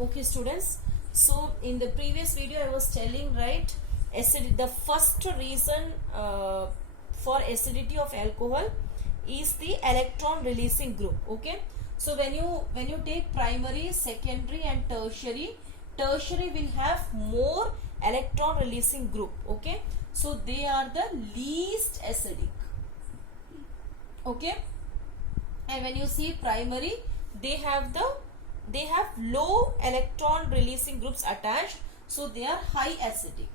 Okay, students. So in the previous video, I was telling, right, the first reason for acidity of alcohol is the electron releasing group. Okay. So when you take primary, secondary, and tertiary will have more electron releasing group. Okay. So they are the least acidic. Okay. And when you see primary, they have low electron releasing groups attached, so they are high acidic.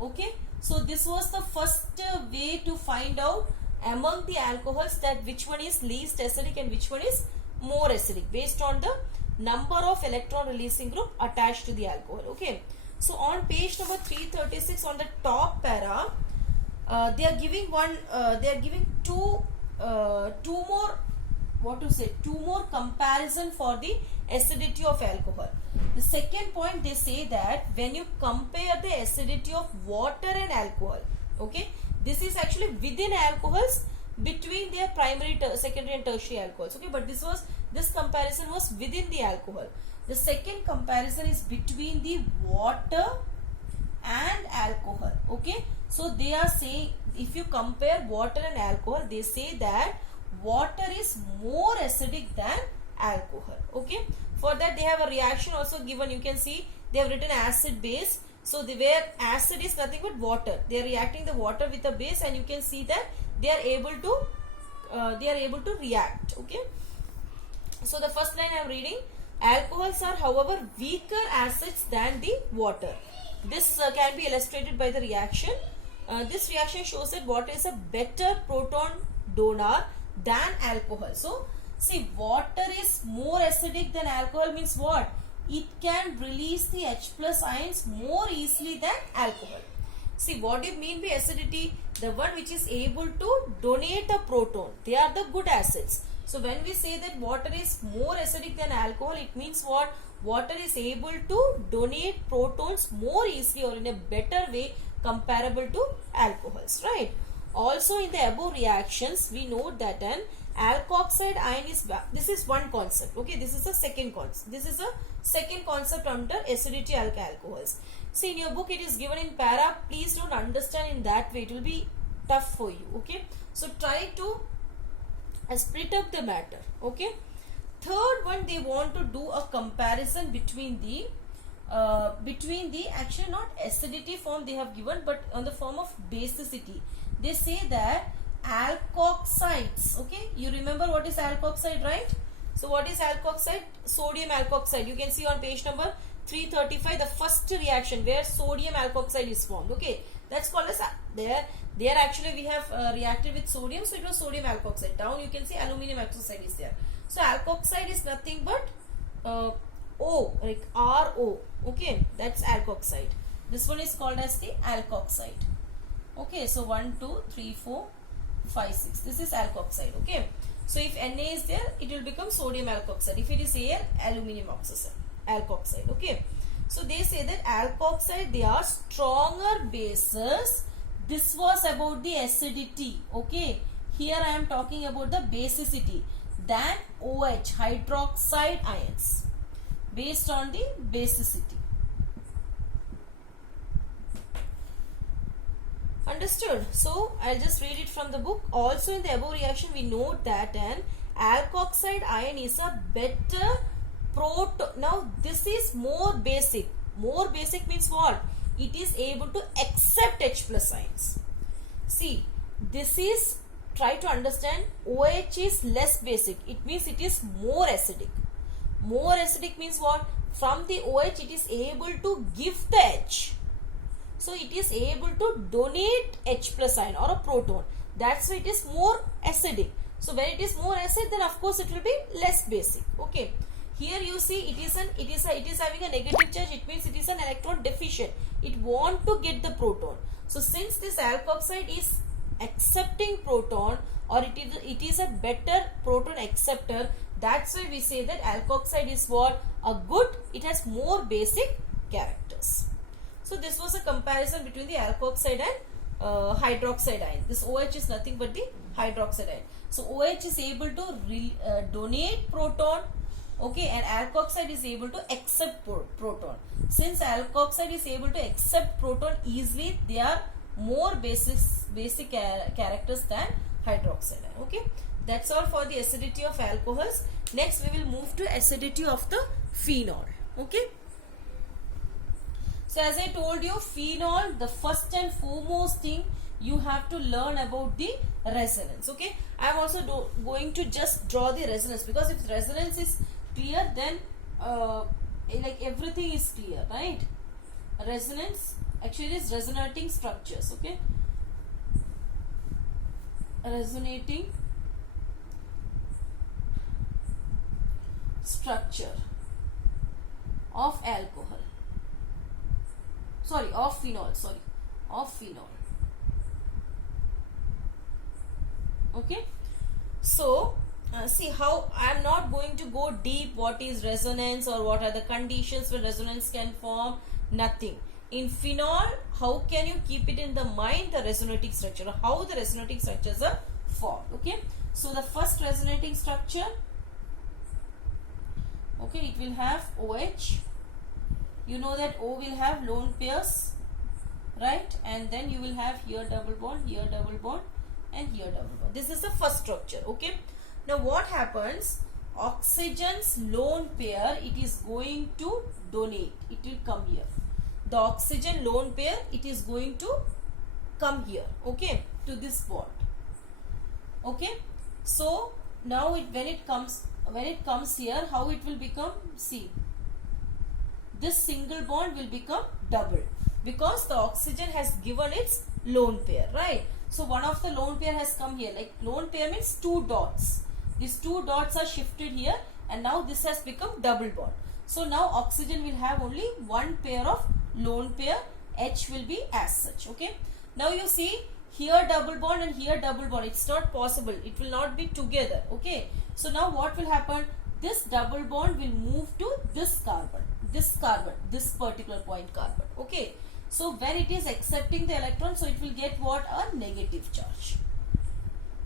Okay, so this was the first way to find out among the alcohols that which one is least acidic and which one is more acidic based on the number of electron releasing group attached to the alcohol. Okay, so on page number 336 on the top para, they are giving two more comparison for the acidity of alcohol. The second point, they say that when you compare the acidity of water and alcohol, okay, this is actually within alcohols between their primary, secondary and tertiary alcohols. Okay, but this comparison was within the alcohol. The second comparison is between the water and alcohol. Okay, so they are saying if you compare water and alcohol, they say that water is more acidic than alcohol. Okay, for that they have a reaction also given. You can see they have written acid base. So where acid is nothing but water, they are reacting the water with a base, and you can see that they are able to react. Okay, so the first line I am reading: alcohols are however weaker acids than the water. This can be illustrated by the reaction. This reaction shows that water is a better proton donor than alcohol. So see, water is more acidic than alcohol means what? It can release the H plus ions more easily than alcohol. See, what do you mean by acidity? The one which is able to donate a proton. They are the good acids. So when we say that water is more acidic than alcohol, it means what? Water is able to donate protons more easily or in a better way comparable to alcohols, right? Also in the above reactions, we note that an alkoxide ion is, this is one concept. Okay, this is the second concept. This is a second concept under acidity alcohols. See, in your book it is given in para. Please don't understand in that way. It will be tough for you. Okay, so try to split up the matter. Okay, third one, they want to do a comparison between the actually not acidity form they have given, but on the form of basicity. They say that alkoxides, okay, you remember what is alkoxide, right? So what is alkoxide? Sodium alkoxide. You can see on page number 335 the first reaction where sodium alkoxide is formed. Okay, that's called as there actually we have reacted with sodium, so it was sodium alkoxide. Down you can see aluminium oxide is there. So alkoxide is nothing but O, like RO. Okay, that's alkoxide. This one is called as the alkoxide. Okay, so 1, 2, 3, 4, 5, 6. This is alkoxide. Okay, so if Na is there, it will become sodium alkoxide. If it is Al, aluminium alkoxide. Okay, so they say that alkoxide, they are stronger bases. This was about the acidity. Okay, here I am talking about the basicity than OH, hydroxide ions, based on the basicity. Understood? So I'll just read it from the book. Also in the above reaction, we note that an alkoxide ion is a better proton. Now this is more basic. More basic means what? It is able to accept H plus ions. See, this is, try to understand, OH is less basic. It means it is more acidic. More acidic means what? From the OH it is able to give the H. So it is able to donate H plus ion or a proton. That's why it is more acidic. So when it is more acid, then of course it will be less basic. Okay. Here you see it is having a negative charge. It means it is an electron deficient. It want to get the proton. So since this alkoxide is accepting proton, or it is a better proton acceptor, that's why we say that alkoxide is what? A good, it has more basic characters. So this was a comparison between the alkoxide and hydroxide ion. This OH is nothing but the hydroxide ion. So OH is able to donate proton Okay, and alkoxide is able to accept proton. Since alkoxide is able to accept proton easily, they are more basic characters than hydroxide. Okay, that's all for the acidity of alcohols. Next we will move to acidity of the phenol. Okay, so as I told you, phenol, the first and foremost thing you have to learn about the resonance. Okay, I am also going to just draw the resonance, because if resonance is clear, then like everything is clear, right? Resonance actually is resonating structures. Okay, resonating structure of alcohol, sorry, of phenol, okay. So see how I am not going to go deep what is resonance or what are the conditions when resonance can form, nothing. In phenol, how can you keep it in the mind, the resonating structure, how the resonating structures are formed. Okay, so the first resonating structure, okay, it will have OH. You know that O will have lone pairs, right? And then you will have here double bond, here double bond, and here double bond. This is the first structure. Okay, now what happens? Oxygen's lone pair, it is going to donate, it will come here. The oxygen lone pair, it is going to come here, okay, to this bond. Okay, so now when it comes here, how it will become? See, this single bond will become double, because the oxygen has given its lone pair, right? So one of the lone pair has come here. Like lone pair means two dots. These two dots are shifted here, and now this has become double bond. So now oxygen will have only one pair of lone pair. H will be as such. Okay, now you see here double bond and here double bond. It's not possible. It will not be together. Okay, so now what will happen? This double bond will move to this carbon, this particular point carbon. Okay, so when it is accepting the electron, so it will get what? A negative charge.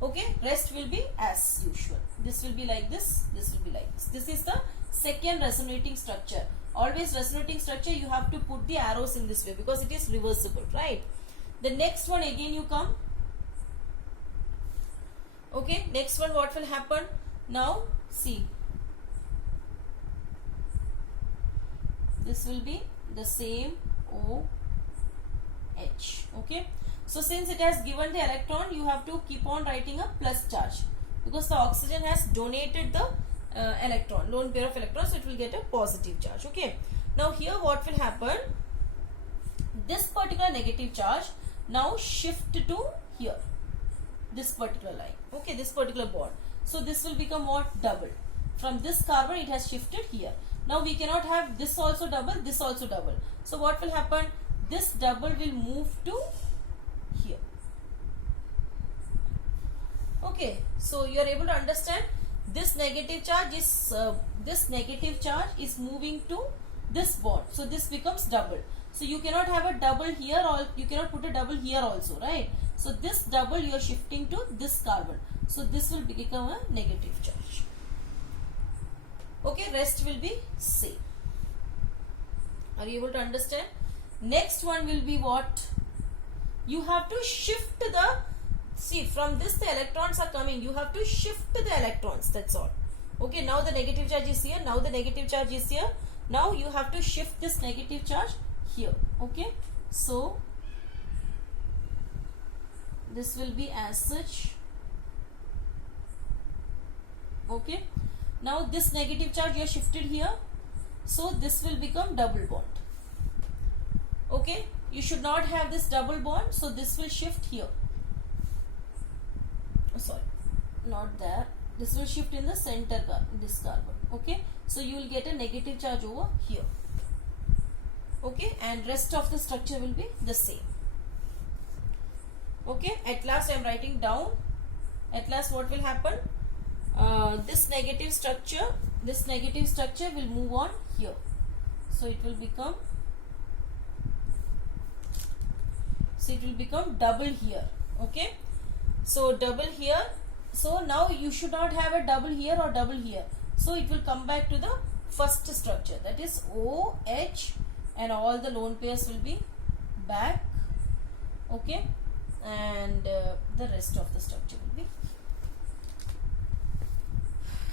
Okay, rest will be as usual. This will be like this, this will be like this. This is the second resonating structure. Always resonating structure, you have to put the arrows in this way, because it is reversible, right? The next one, again you come. Okay, next one, what will happen? Now see, this will be the same OH. Okay, so since it has given the electron, you have to keep on writing a plus charge, because the oxygen has donated the electron, lone pair of electrons, so it will get a positive charge. Okay, now here what will happen? This particular negative charge now shift to here, this particular line. Okay, this particular bond. So this will become what? Double. From this carbon it has shifted here. Now we cannot have this also double, this also double. So what will happen? This double will move to here. Okay, so you are able to understand this negative charge is moving to this bond. So this becomes double. So you cannot have a double here, or you cannot put a double here also, right? So this double you are shifting to this carbon. So this will become a negative charge. Okay, rest will be same. Are you able to understand? Next one will be what? You have to shift the, see, from this the electrons are coming. You have to shift the electrons, that's all. Okay, now the negative charge is here. Now the negative charge is here. Now you have to shift this negative charge here. Okay, so this will be as such. Okay, now this negative charge you are shifted here, so this will become double bond. Okay, you should not have this double bond, so this will shift here. Oh, sorry, not there. This will shift in the center, this carbon. Okay, so you will get a negative charge over here. Okay, and rest of the structure will be the same. Okay, at last I am writing down. At last what will happen? This negative structure will move on here. So it will become double here. Okay, so double here. So now you should not have a double here or double here. So it will come back to the first structure, that is OH, and all the lone pairs will be back. Okay, and the rest of the structure will be.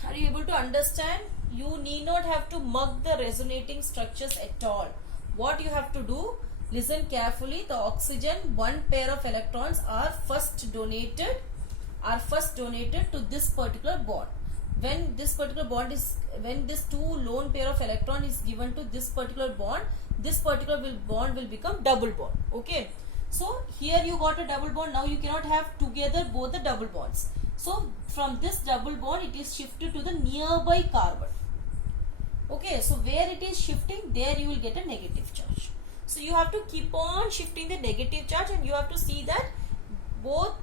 Are you able to understand? You need not have to mug the resonating structures at all. What you have to do, listen carefully. The oxygen, one pair of electrons are first donated to this particular bond. When this particular bond is, when this two lone pair of electron is given to this particular bond, this particular bond will become double bond. Okay, so here you got a double bond. Now you cannot have together both the double bonds. So from this double bond, it is shifted to the nearby carbon. Okay, so where it is shifting, there you will get a negative charge. So you have to keep on shifting the negative charge, and you have to see that both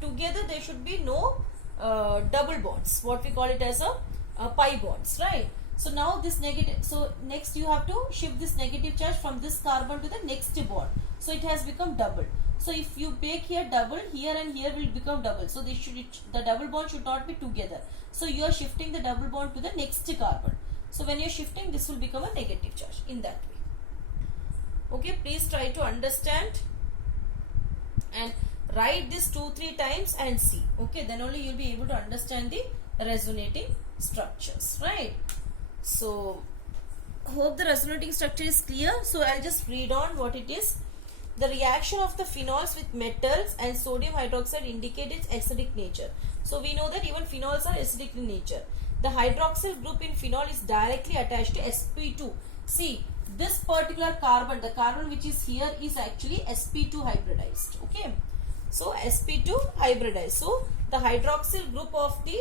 together there should be no double bonds, what we call it as a pi bonds, right? So now this negative, so next you have to shift this negative charge from this carbon to the next bond. So it has become double. So if you take here double, here and here will become double. So they should, the double bond should not be together. So you are shifting the double bond to the next carbon. So when you are shifting, this will become a negative charge in that way. Okay, please try to understand and write this 2-3 times and see. Okay, then only you will be able to understand the resonating structures, right? So hope the resonating structure is clear. So I'll just read on what it is. The reaction of the phenols with metals and sodium hydroxide indicate its acidic nature. So we know that even phenols are acidic in nature. The hydroxyl group in phenol is directly attached to sp2. See, this particular carbon, the carbon which is here is actually sp2 hybridized. Okay, so sp2 hybridized. So the hydroxyl group of the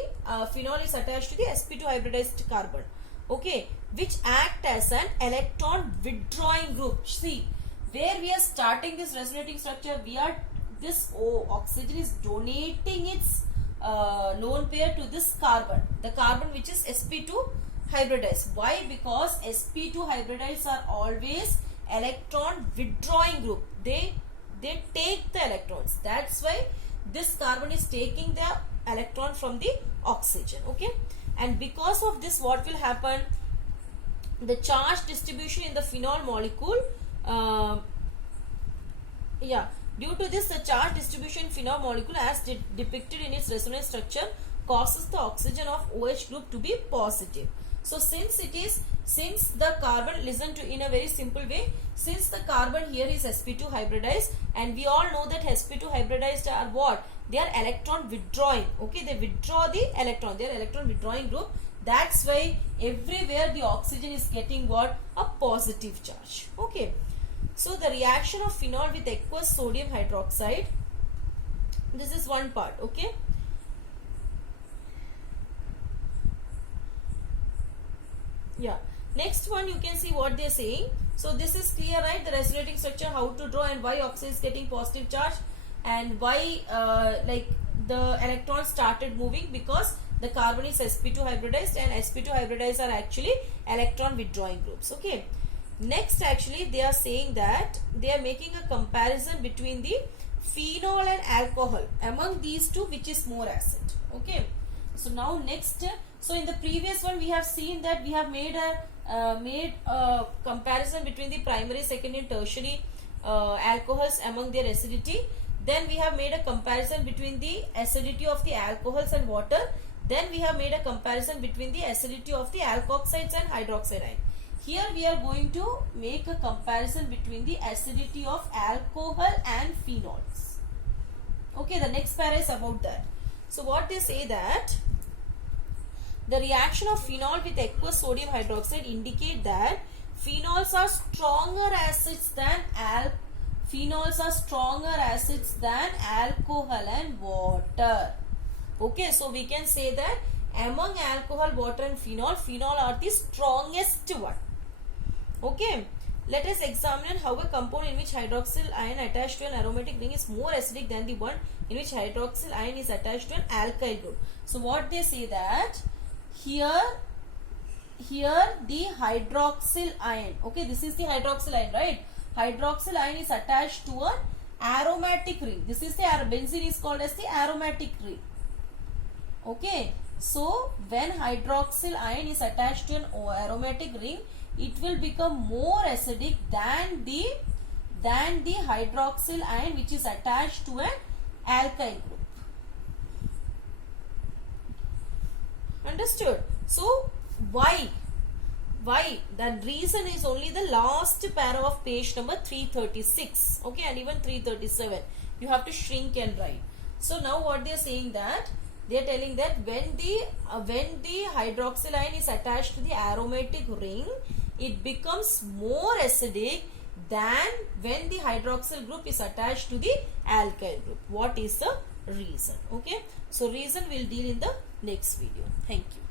phenol is attached to the sp2 hybridized carbon. Okay, which act as an electron withdrawing group. See, where we are starting this resonating structure, we are, this oxygen is donating its lone pair to this carbon, the carbon which is sp2 hybridized. Why? Because sp2 hybridized are always electron withdrawing group. They take the electrons. That's why this carbon is taking the electron from the oxygen. Okay, and because of this, what will happen? The charge distribution in the phenol molecule, due to this, the charge distribution in phenol molecule as depicted in its resonance structure causes the oxygen of OH group to be positive. So since the carbon, listen to in a very simple way, since the carbon here is sp2 hybridized, and we all know that sp2 hybridized are what? They are electron withdrawing. Okay, they withdraw the electron. They are electron withdrawing group. That's why everywhere the oxygen is getting what? A positive charge. Okay. So the reaction of phenol with aqueous sodium hydroxide, this is one part. Okay. Yeah. Next one, you can see what they are saying. So this is clear, right? The resonating structure, how to draw, and why oxygen is getting positive charge, and why like the electrons started moving, because the carbon is sp2 hybridized, and sp2 hybridized are actually electron withdrawing groups. Okay. Next, actually they are saying that they are making a comparison between the phenol and alcohol. Among these two, which is more acid? Okay. So now next, so in the previous one we have seen that we have made a comparison between the primary, secondary and tertiary alcohols among their acidity. Then we have made a comparison between the acidity of the alcohols and water. Then we have made a comparison between the acidity of the alkoxides and hydroxide ion. Here we are going to make a comparison between the acidity of alcohol and phenols. Okay, the next para is about that. So what they say that the reaction of phenol with aqueous sodium hydroxide indicate that phenols are stronger acids than alcohol and water. Okay, so we can say that among alcohol, water and phenol are the strongest one. Okay, let us examine how a compound in which hydroxyl ion attached to an aromatic ring is more acidic than the one in which hydroxyl ion is attached to an alkyl group. So what they say that here the hydroxyl ion, okay, this is the hydroxyl ion, right? Hydroxyl ion is attached to an aromatic ring. This is the benzene is called as the aromatic ring. Okay, So when hydroxyl ion is attached to an aromatic ring, it will become more acidic than the hydroxyl ion which is attached to an alkyl group. Understood? So why? The reason is only the last para of page number 336. Okay, and even 337. You have to shrink and write. So now what they are saying that they are telling that when the hydroxyl ion is attached to the aromatic ring, it becomes more acidic than when the hydroxyl group is attached to the alkyl group. What is the reason? Okay, so reason we'll deal in the next video. Thank you.